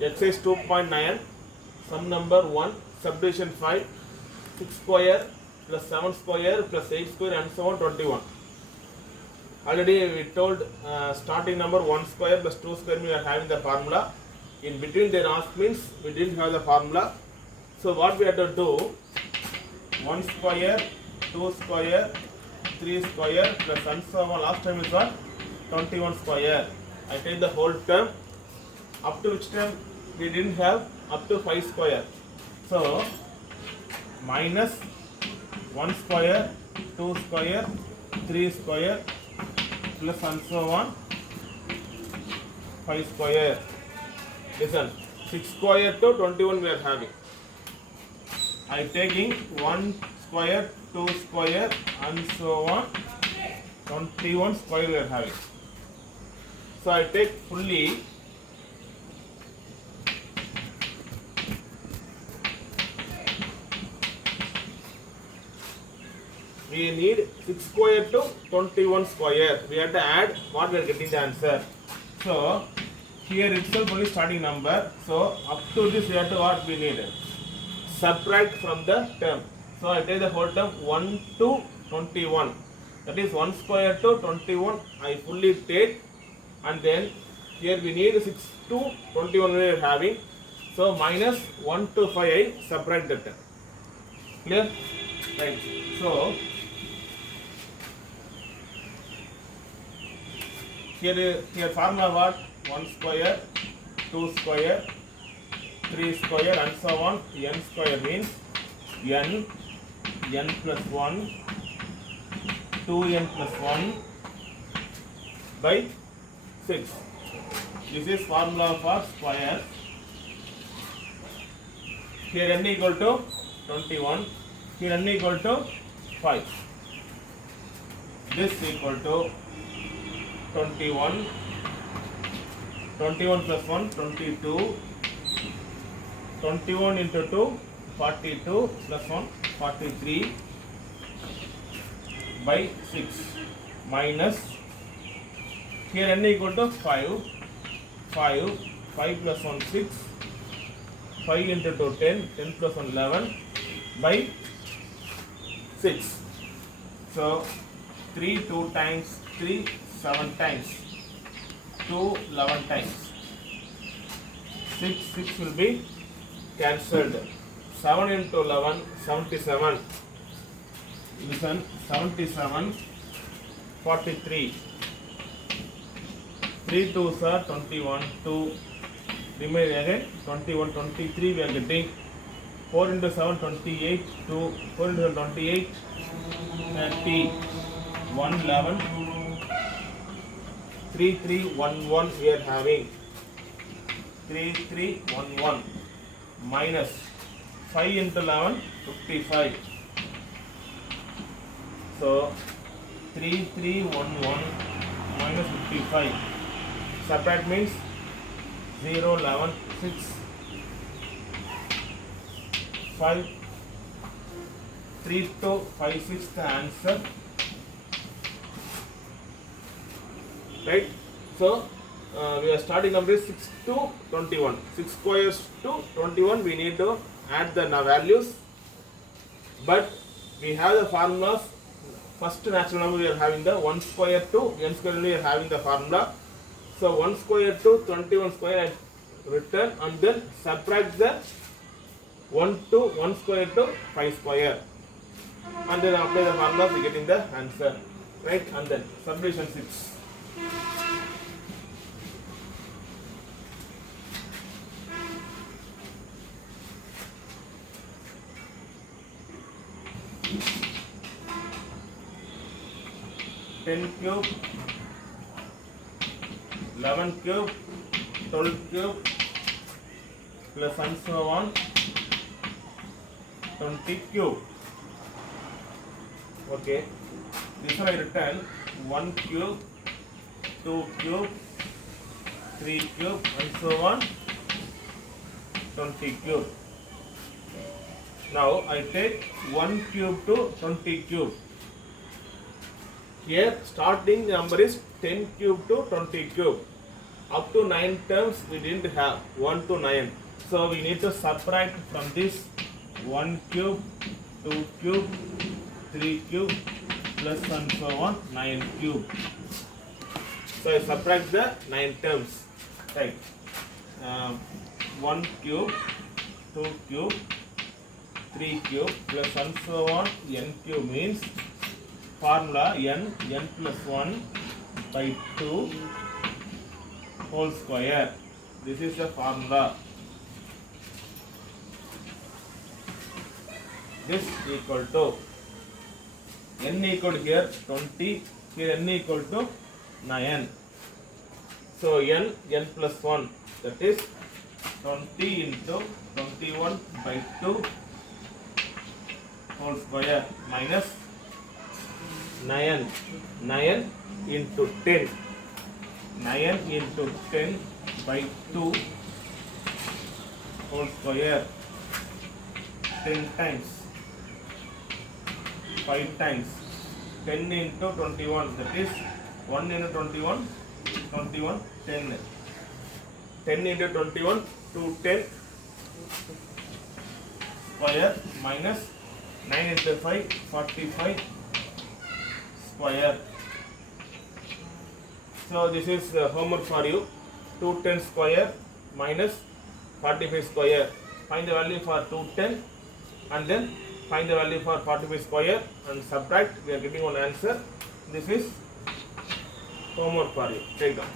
Exercise 2.9, sum number 1, subdivision 5, 6 square plus 7 square plus 8 square and so on 21. Already we told starting number 1 square plus 2 square we are having the formula. In between their ask means we didn't have the formula. So what we have to do, 1 square, 2 square, 3 square plus and so on. Last time is what? 21 square. I take the whole term. Up to which term we didn't have? Up to 5 square. So minus 1 square, 2 square, 3 square plus and so on 5 square. Listen, 6 square to 21 we are having. I taking 1 square, 2 square and so on 21 square we are having. So I take fully we need 6 square to 21 square. We have to add what we are getting the answer. So here itself only starting number. So up to this we have to what we need. Subtract from the term. So I take the whole term 1 to 21. That is 1 square to 21. I fully take, and then here we need 6 to 21 we are having. So minus 1 to 5 I subtract the term. Clear? Right. So here formula what? 1 square, 2 square, 3 square and so on. N square means n plus 1, 2n plus 1 by 6. This is formula for square. Here n equal to 21. Here n equal to 5. This equal to 21. 21 plus 1, 22. 21 into 2, 42 plus 1, 43 by 6 minus here n equal to 5. 5 plus 1, 6. 5 into 2, 10. 10 plus 1, 11 by 6. So 3 2 times 3 7 times 2 11 times 6 will be cancelled. 7 into 11 77. Listen, 77 43. 3 2s are 21. 2 remain again 21 23 we are getting. 4 into 7 28. 2 4 into 28 30 1 11 3 3 1 1 we are having. 3 3 1 1 minus 5 into 11 55. So 3 3 1 1 minus 55. Subtract means 0 11 6 5 3 to 5 6 the answer. Right? So we are starting number is 6 to 21. 6 squares to 21 we need to add the values, but we have the formulas. First natural number we are having the 1 square to n square we are having the formula. So 1 square to 21 square I return and then subtract the 1 to 1 square to 5 square and then apply the formula we getting the answer. Right? And then subdivision 6. cube, 11 cube, 12 cube, plus and so on, 20 cube. Okay, this one I written 1 cube, 2 cube, 3 cube and so on, 20 cube. Now I take 1 cube to 20 cube. Here starting number is 10 cube to 20 cube. up to 9 terms we didn't have 1 to 9. So we need to subtract from this 1 cube, 2 cube, 3 cube plus and so on 9 cube. So I subtract the 9 terms. Right. 1 cube, 2 cube, 3 cube plus and so on n cube means formula n plus 1 by 2 whole square. This is the formula. This equal to n equal to here 20, here n equal to 9. So n plus 1, that is 20 into 21 by 2 whole square minus 9 into 10. 9 into 10 by 2 whole square 10 times 5 times 10 into 21, that is 1 into 21 10 into 21 210 square minus 9 into 5 45 square. So this is homework for you. 210 square minus 45 square. Find the value for 210 and then find the value for 45 square and subtract. We are getting one answer. This is homework for you. Take down.